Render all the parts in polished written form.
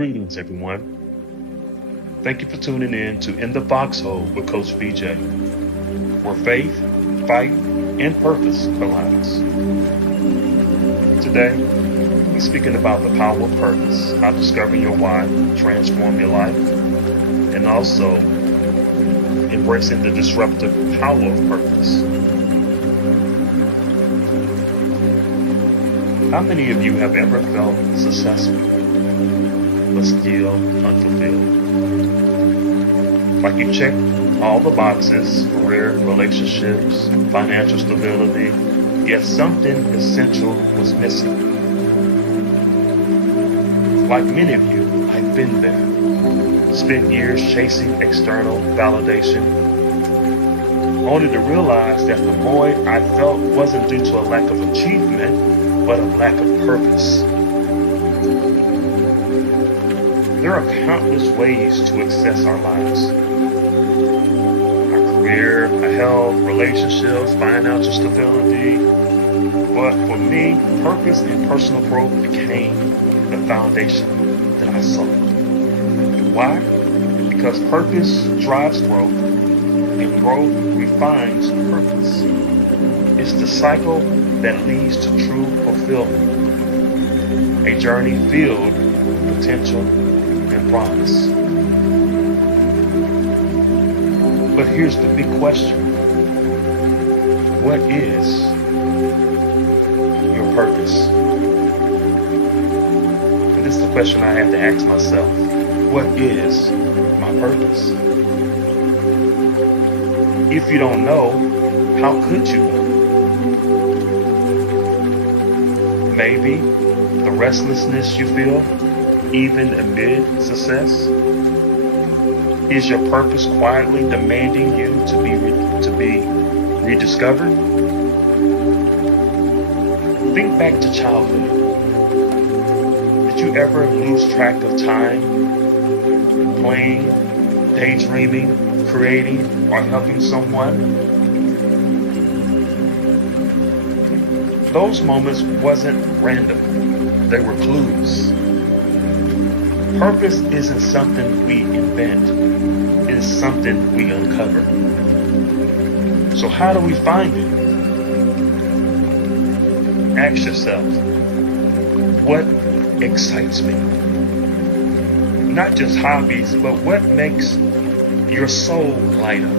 Greetings, everyone. Thank you for tuning in the Foxhole with Coach BJ, where faith, fight, and purpose collides. Today, we're speaking about the power of purpose, how discovering your why transform your life, and also embracing the disruptive power of purpose. How many of you have ever felt successful, but still unfulfilled? Like you checked all the boxes, career, relationships, financial stability, yet something essential was missing. Like many of you, I've been there. Spent years chasing external validation, only to realize that the void I felt wasn't due to a lack of achievement, but a lack of purpose. There are countless ways to access our lives. Our career, our health, relationships, financial stability. But for me, purpose and personal growth became the foundation that I sought. Why? Because purpose drives growth, and growth refines purpose. It's the cycle that leads to true fulfillment, a journey filled with potential and promise. But here's the big question. What is your purpose? And this is the question I have to ask myself. What is my purpose? If you don't know, how could you know? Maybe the restlessness you feel, even amid success? Is your purpose quietly demanding you to be rediscovered? Think back to childhood. Did you ever lose track of time, playing, daydreaming, creating, or helping someone? Those moments wasn't random. They were clues. Purpose isn't something we invent. It is something we uncover. So how do we find it? Ask yourself, what excites me? Not just hobbies, but what makes your soul light up?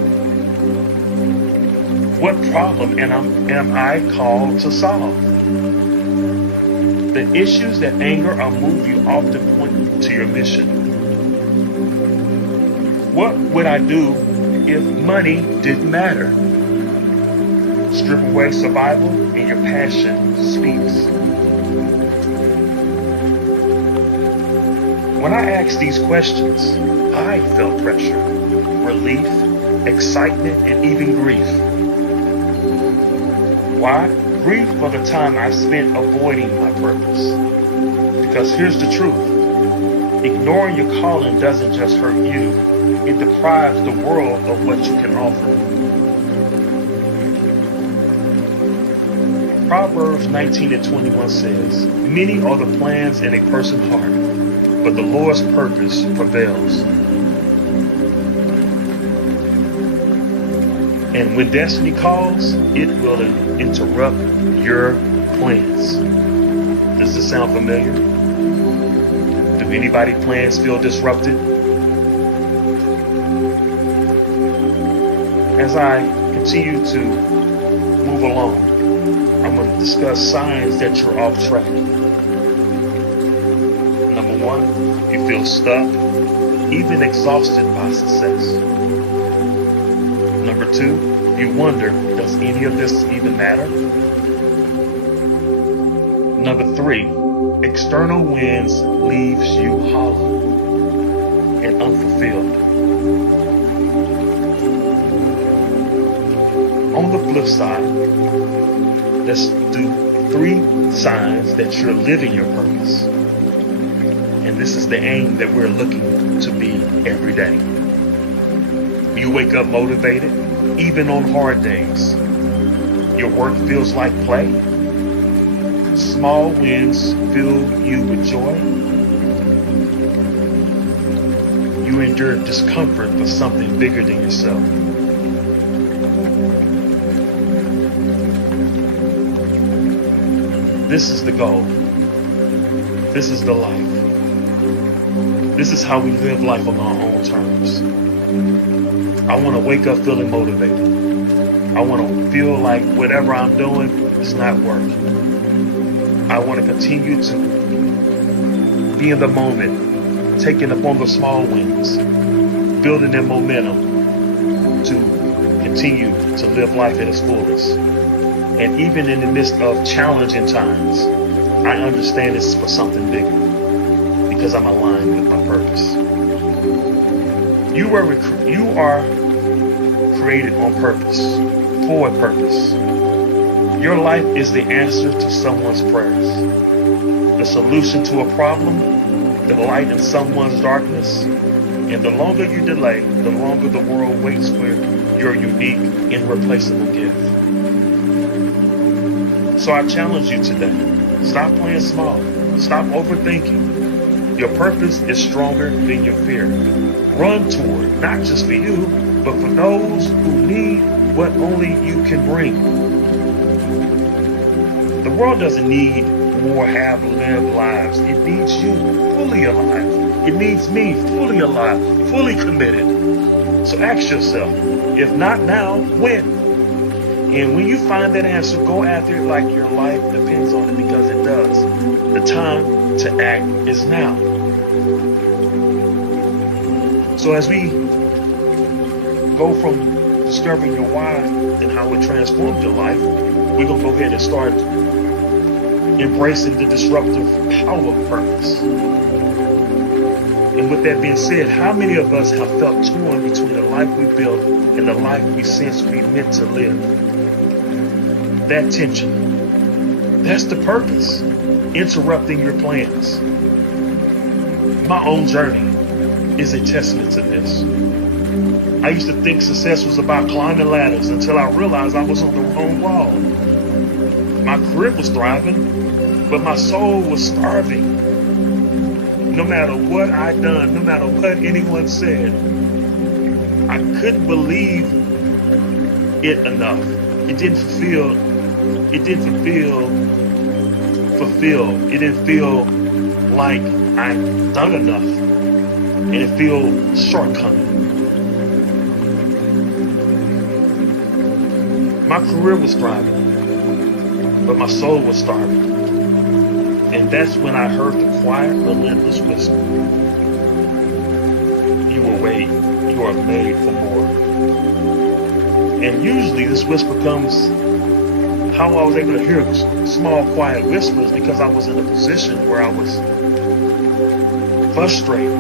What problem am I called to solve? The issues that anger or move you often point to your mission. What would I do if money didn't matter? Strip away survival and your passion speaks. When I asked these questions, I felt pressure, relief, excitement, and even grief. Why? Grief for the time I spent avoiding my purpose. Because here's the truth. Ignoring your calling doesn't just hurt you. It deprives the world of what you can offer. Proverbs 19:21 says, "Many are the plans in a person's heart, but the Lord's purpose prevails." And when destiny calls, it will interrupt your plans. Does this sound familiar? Do anybody's plans feel disrupted? As I continue to move along, I'm going to discuss signs that you're off track. Number one, you feel stuck, even exhausted by success. Number two, you wonder, does any of this even matter? Number three, external winds leaves you hollow and unfulfilled. On the flip side, let's do 3 signs that you're living your purpose. And this is the aim that we're looking to be every day. You wake up motivated, even on hard days. Your work feels like play. Small wins fill you with joy. trading your discomfort for something bigger than yourself. This is the goal. This is the life. This is how we live life on our own terms. I want to wake up feeling motivated. I want to feel like whatever I'm doing is not work. I want to continue to be in the moment, taking up on the small wins, building in momentum to continue to live life at its fullest. And even in the midst of challenging times, I understand it's for something bigger because I'm aligned with my purpose. You are created on purpose, for a purpose. Your life is the answer to someone's prayers, the solution to a problem, the light in someone's darkness. And the longer you delay, the longer the world waits for your unique, irreplaceable gift. So I challenge you today. Stop playing small. Stop overthinking. Your purpose is stronger than your fear. Run toward, not just for you, but for those who need what only you can bring. The world doesn't need more have-lived lives. It needs you fully alive. It needs me fully alive, fully committed. So ask yourself, if not now, when? And when you find that answer, go after it like your life depends on it, because it does. The time to act is now. So as we go from discovering your why and how it transformed your life, we're going to go ahead and start embracing the disruptive power of purpose. And with that being said, how many of us have felt torn between the life we built and the life we sense we meant to live? That tension, that's the purpose, interrupting your plans. My own journey is a testament to this. I used to think success was about climbing ladders until I realized I was on the wrong wall. My career was thriving, but my soul was starving. No matter what I'd done, no matter what anyone said, I couldn't believe it enough. It didn't feel fulfilled. It didn't feel like I'd done enough. And it felt shortcoming. My career was thriving, but my soul was starving. And that's when I heard the quiet, relentless whisper. You are made for more. And usually this whisper comes, how I was able to hear small, quiet whispers, because I was in a position where I was frustrated,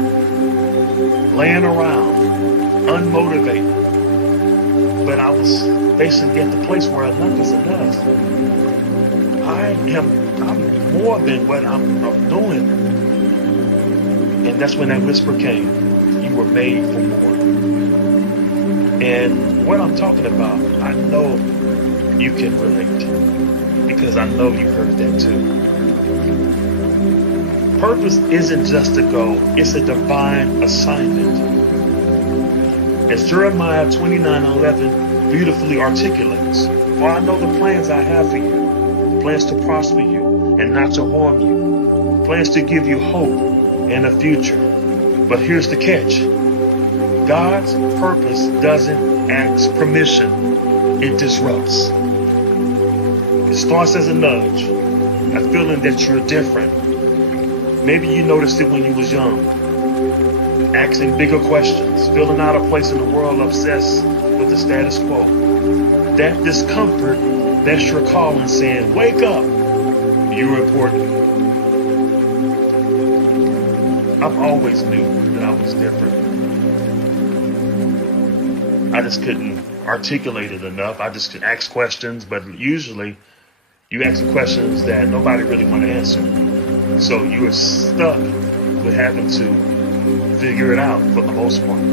laying around, unmotivated. But I was facing at the place where enough is enough. I'm more than what I'm doing. And that's when that whisper came. You were made for more. And what I'm talking about, I know you can relate, because I know you heard that too. Purpose isn't just a goal, it's a divine assignment. As Jeremiah 29:11 beautifully articulates, for I know the plans I have for you, plans to prosper you and not to harm you, plans to give you hope and a future. But here's the catch. God's purpose doesn't ask permission, it disrupts. It starts as a nudge, a feeling that you're different. Maybe you noticed it when you was young, asking bigger questions, filling out a place in the world obsessed with the status quo. That discomfort, that's your calling saying, wake up, you're important. I've always knew that I was different. I just couldn't articulate it enough. I just could ask questions, but usually you ask the questions that nobody really want to answer. So you are stuck with having to figure it out for the most part.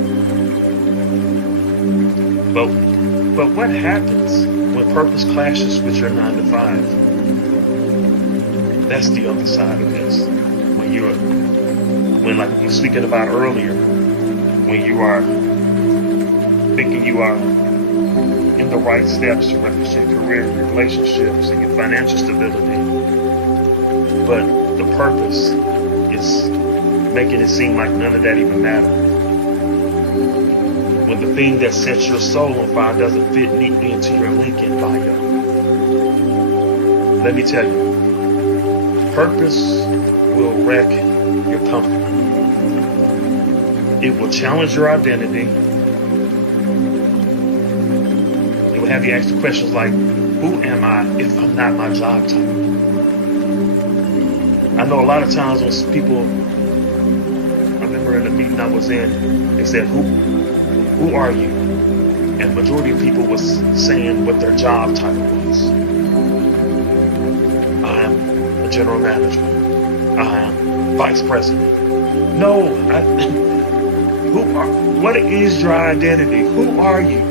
But what happens when purpose clashes with your 9 to 5? That's the other side of this. When like we were speaking about earlier, when you are thinking you are in the right steps to reference your career, your relationships, and your financial stability, but the purpose is making it seem like none of that even matters. When the thing that sets your soul on fire doesn't fit neatly into your LinkedIn bio. Let me tell you, purpose will wreck your comfort. It will challenge your identity. It will have you ask the questions like, who am I if I'm not my job title? I know a lot of times when people, I remember in a meeting I was in, they said, who are you? And the majority of people was saying what their job title was. I'm a general manager. I'm vice president. No, what is your identity? Who are you?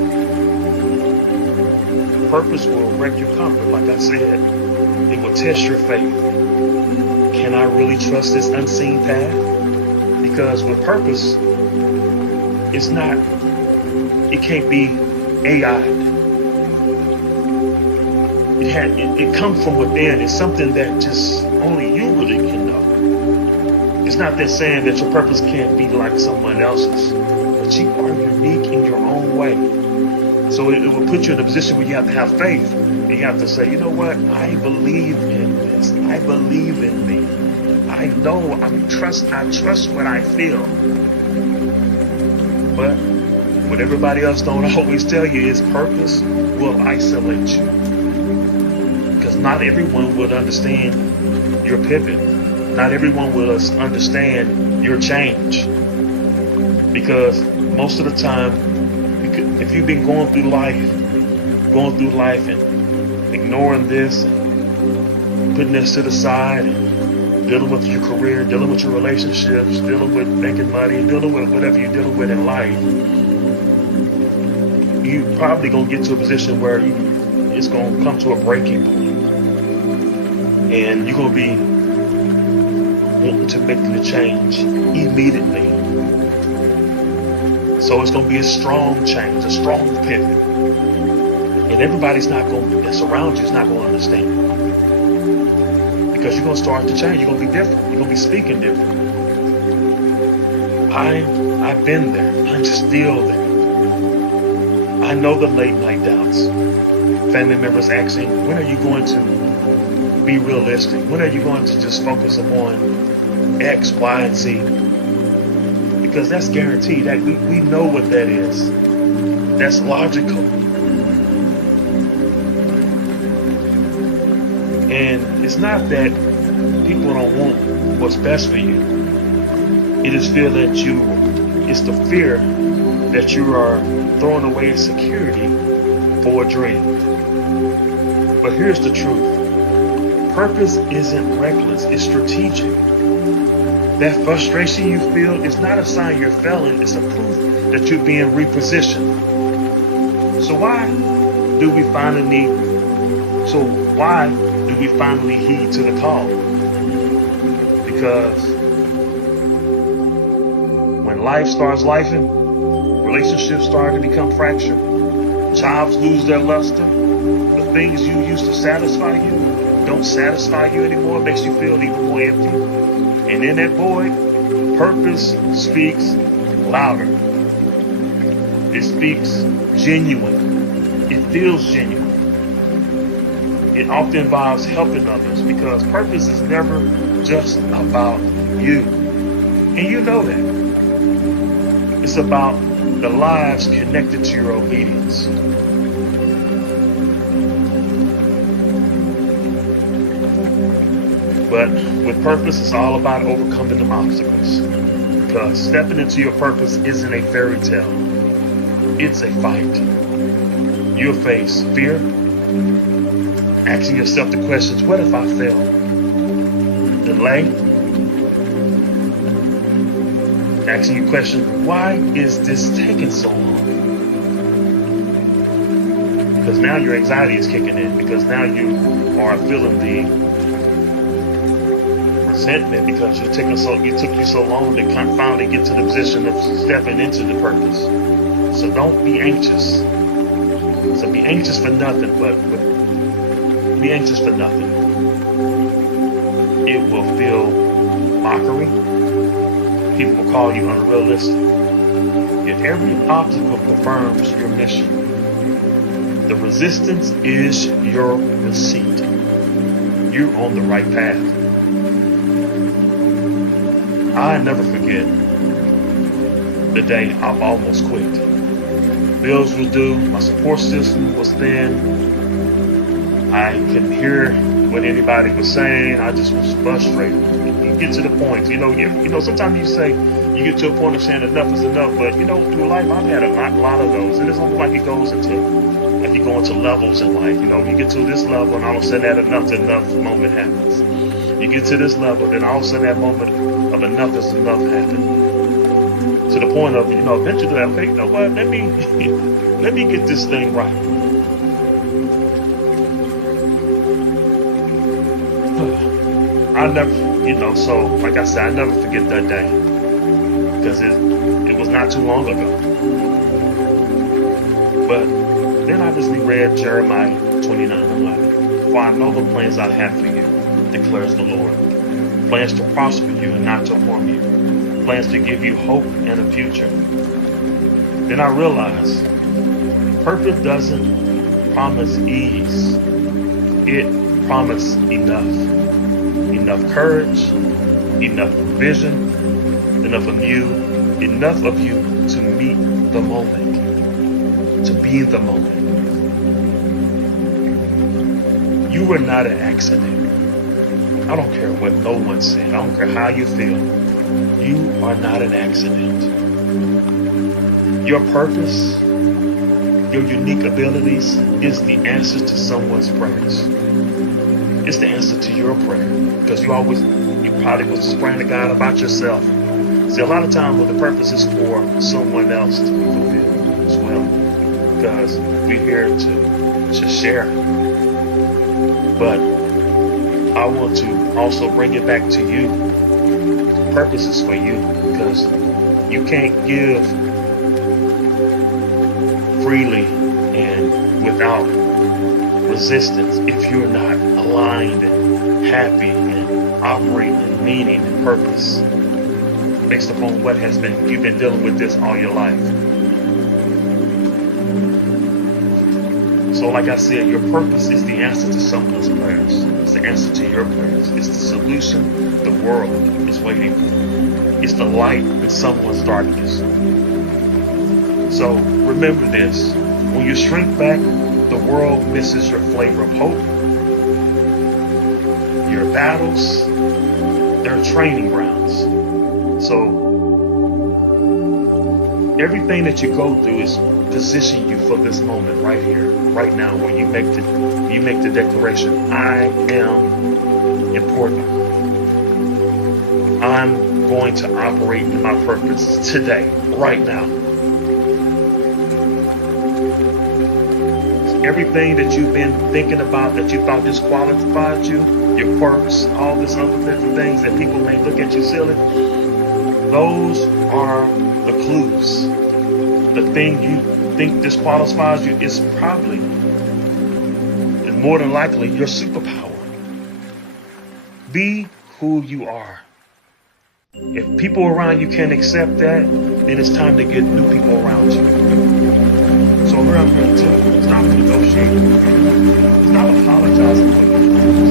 Purpose will wreck your comfort, like I said. It will test your faith. Can I really trust this unseen path? Because with purpose, it can't be AI. It comes from within. It's something that just only you really can know. It's not that saying that your purpose can't be like someone else's, but you are unique in your own way. So it will put you in a position where you have to have faith. And you have to say, you know what? I believe in this. I believe in me. I know. I trust what I feel. But what everybody else don't always tell you is purpose will isolate you. Because not everyone would understand your pivot. Not everyone will understand your change. Because most of the time, if you've been going through life and ignoring this, putting this to the side, and dealing with your career, dealing with your relationships, dealing with making money, dealing with whatever you're dealing with in life, you probably gonna get to a position where it's gonna come to a breaking point, and you're gonna be wanting to make the change immediately. So it's gonna be a strong change, a strong pivot, and everybody's that's around you is not gonna understand. Because you're going to start to change. You're going to be different. You're going to be speaking different. I've been there. I'm still there. I know the late night doubts. Family members asking, when are you going to be realistic? When are you going to just focus upon X, Y, and Z? Because that's guaranteed. That we know what that is. That's logical. And it's not that people don't want what's best for you. It is it's the fear that you are throwing away security for a dream. But here's the truth. Purpose isn't reckless, it's strategic. That frustration you feel is not a sign you're failing, it's a proof that you're being repositioned. So why do we finally heed to the call? Because when life starts lifing, relationships start to become fractured, jobs lose their luster, the things you used to satisfy you don't satisfy you anymore, makes you feel even more empty. And in that void, purpose speaks louder. It speaks genuine. It feels genuine. It often involves helping others, because purpose is never just about you. And you know that. It's about the lives connected to your obedience. But with purpose, it's all about overcoming the obstacles. Because stepping into your purpose isn't a fairy tale. It's a fight. You'll face fear, asking yourself the questions, what if I fail? Delay. Asking you questions, why is this taking so long? Because now your anxiety is kicking in, because now you are feeling the resentment because it took you so long to finally get to the position of stepping into the purpose. So don't be anxious. So be anxious for nothing, but be anxious for nothing. It will feel mockery. People will call you unrealistic. Yet every obstacle confirms your mission. The resistance is your receipt. You're on the right path. I never forget the day I almost quit. Bills were due, my support system was thin. I couldn't hear what anybody was saying. I just was frustrated. You get to the point, sometimes you say, you get to a point of saying enough is enough, but through life I've had a lot of those, and it's almost like it goes into, like you go into levels in life. You get to this level, and all of a sudden that enough moment happens. You get to this level, then all of a sudden that moment of enough is enough happens. To the point of, eventually, okay, you know what? Let me get this thing right. I never, so like I said, I never forget that day. Because it was not too long ago. But then I just reread Jeremiah 29:11. For I know the plans I have for you, declares the Lord. Plans to prosper you and not to harm you. Plans to give you hope and a future. Then I realized purpose doesn't promise ease. It promises enough. Enough courage, enough vision, enough of you to meet the moment, to be the moment. You were not an accident. I don't care what no one said. I don't care how you feel. You are not an accident. Your purpose, your unique abilities is the answer to someone's prayers. It's the answer to your prayer. Because you probably was just praying to God about yourself. See, a lot of times the purpose is for someone else to be fulfilled as well. Because we're here to share. But I want to also bring it back to you. Purpose is for you, because you can't give freely and without resistance if you're not aligned and happy and operating in meaning and purpose based upon what you've been dealing with this all your life. So like I said, your purpose is the answer to someone's prayers. It's the answer to your prayers. It's the solution the world is waiting for. It's the light in someone's darkness. So remember this. When you shrink back, the world misses your flavor of hope. Your battles, they're training grounds. So everything that you go through is position you for this moment right here, right now, when you make the declaration, I am important. I'm going to operate in my purpose today, right now. Everything that you've been thinking about that you thought disqualified you, your quirks, all this other different things that people may look at you silly, those are the clues. The thing you think disqualifies you is probably, and more than likely, your superpower. Be who you are. If people around you can't accept that, then it's time to get new people around you. So I'm going to tell you, stop negotiating. Stop apologizing for you.